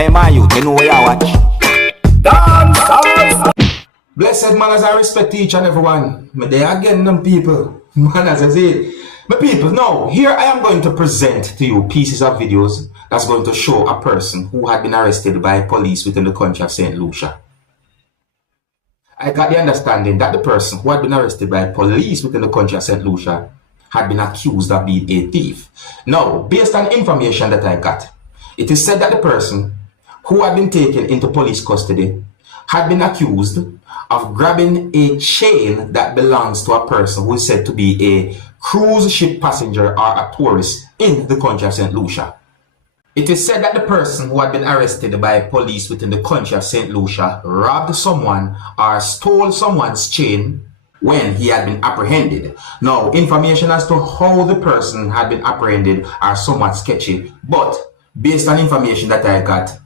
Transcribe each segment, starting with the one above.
Hey man, you know where you watch. Dancehall. Blessed man, as I respect each and everyone. But they again them people. Man, as I say, my people, now here I am going to present to you pieces of videos that's going to show a person who had been arrested by police within the country of St. Lucia. I got the understanding that the person who had been arrested by police within the country of St. Lucia had been accused of being a thief. Now, based on information that I got, it is said that the person who had been taken into police custody had been accused of grabbing a chain that belongs to a person who is said to be a cruise ship passenger or a tourist in the country of St. Lucia. It is said that the person who had been arrested by police within the country of St. Lucia robbed someone or stole someone's chain when he had been apprehended. Now, information as to how the person had been apprehended are somewhat sketchy, but based on information that I got,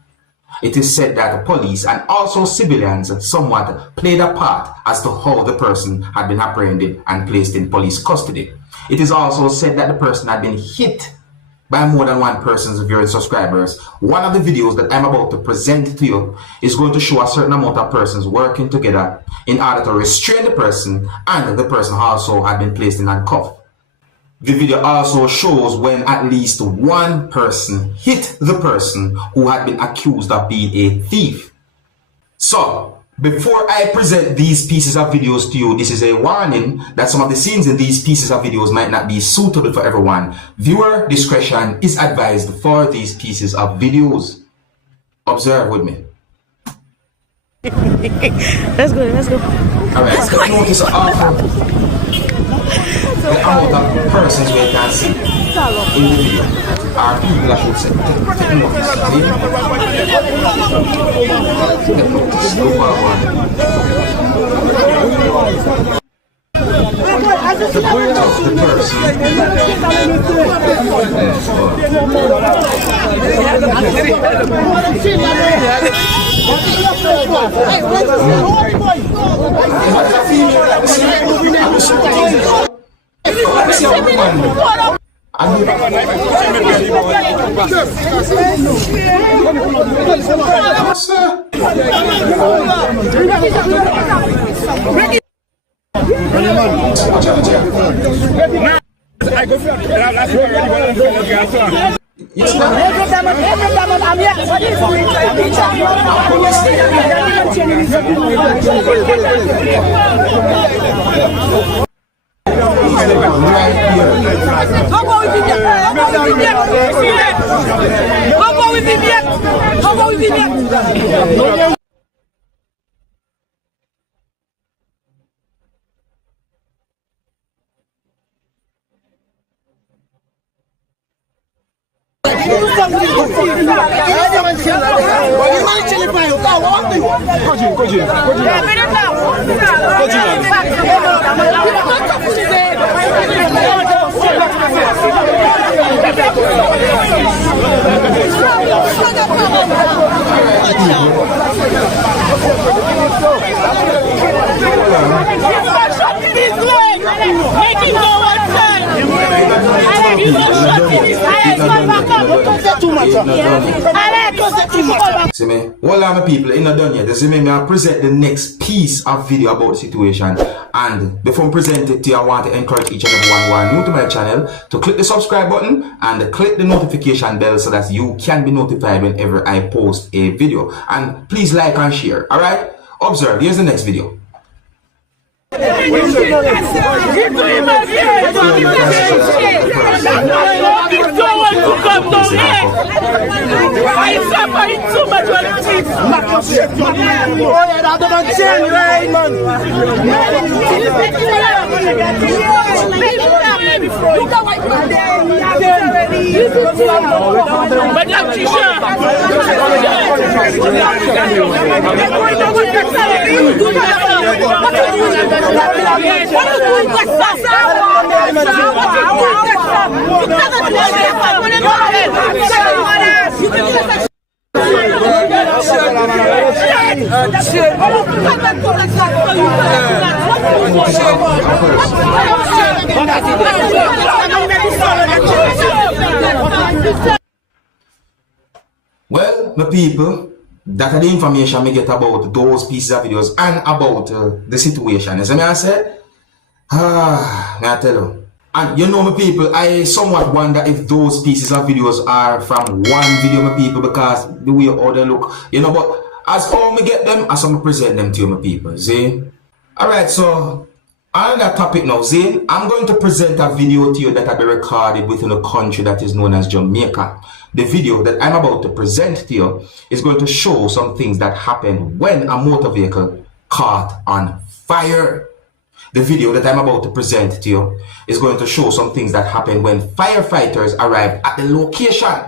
it is said that the police and also civilians somewhat played a part as to how the person had been apprehended and placed in police custody. It is also said that the person had been hit by more than one person's viewing subscribers. One of the videos that I'm about to present to you is going to show a certain amount of persons working together in order to restrain the person, and the person also had been placed in handcuffs. The video also shows when at least one person hit the person who had been accused of being a thief. So, before I present these pieces of videos to you, this is a warning that some of the scenes in these pieces of videos might not be suitable for everyone. Viewer discretion is advised for these pieces of videos. Observe with me. Let's go. Alright, so notice also the amount of persons we can see in the video are people that should say, take notice. Take notice. The point of the person. See me, all of my people in the done yet. See me, I present the next piece of video about the situation. And before I present it to you, I want to encourage each and everyone who are new to my channel to click the subscribe button and click the notification bell so that you can be notified whenever I post a video. And please like and share. Alright? Observe, here's the next video. Well, my people, that are the information me get about those pieces of videos and about the situation. As I said, I tell you. And you know, my people, I somewhat wonder if those pieces of videos are from one video, my people, because the way how they look, you know, but as how me get them, as I present them to you, my people, see? Alright, so on that topic now, see, I'm going to present a video to you that will be recorded within a country that is known as Jamaica. The video that I'm about to present to you is going to show some things that happened when a motor vehicle caught on fire. The video that I'm about to present to you is going to show some things that happened when firefighters arrived at the location.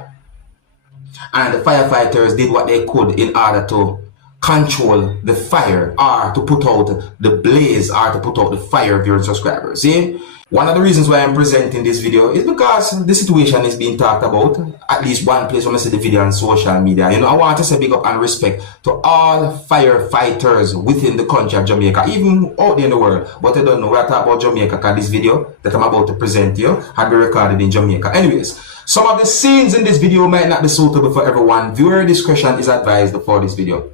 And the firefighters did what they could in order to control the fire, or to put out the blaze, or to put out the fire, viewers and subscribers. See, one of the reasons why I'm presenting this video is because the situation is being talked about. At least one place when I see the video on social media. You know, I want to say big up and respect to all firefighters within the country of Jamaica, even out there in the world. But I don't know, we're talking about Jamaica because this video that I'm about to present to you had been recorded in Jamaica. Anyways, some of the scenes in this video might not be suitable for everyone. Viewer discretion is advised for this video.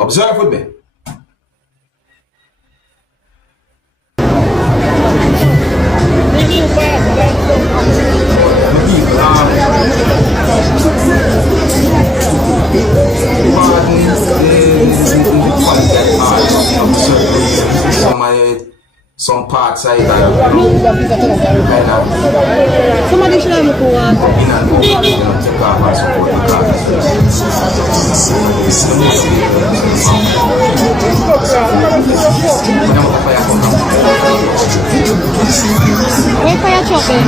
Observe with me. Some parts I somebody should have wait for your chopping.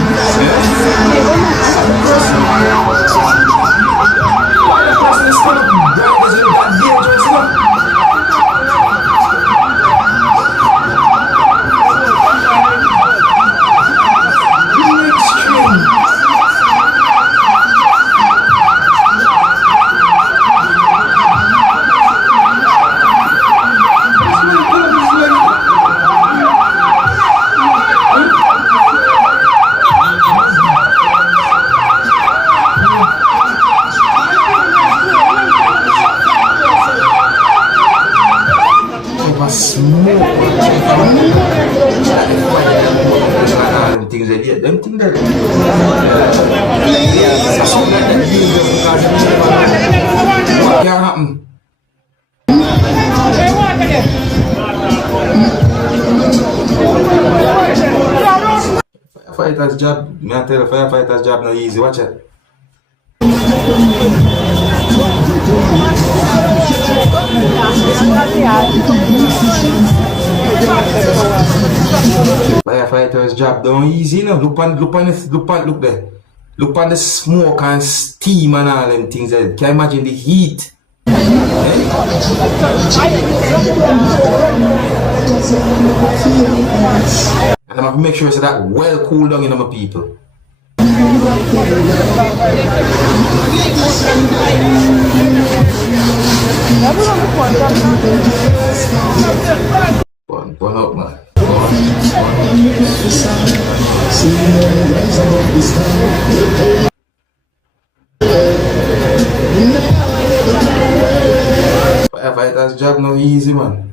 Them things that what can happen? Firefighter's job, me I tell you, firefighter's job not easy, watch it. Firefighter's job don't easy, you know. Look there. Look on the smoke and steam and all them things. Can you imagine the heat? And I'm gonna make sure so that well cool down, you know, my people. Burn up, man. Firefighter's job no easy, man.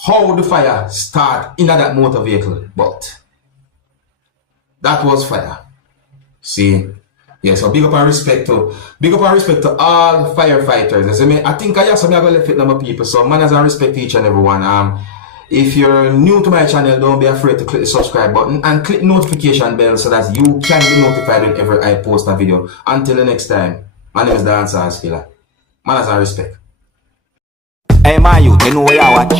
How the fire start in that motor vehicle, but that was fire. See, Yeah, so big up and respect to all firefighters. I think I have some other left it number people. So manners and respect to each and everyone. If you're new to my channel, don't be afraid to click the subscribe button and click notification bell so that you can be notified whenever I post a video. Until the next time, my name is Dancehall skilla. Manners and respect. Hey, my youth, you know where you watch.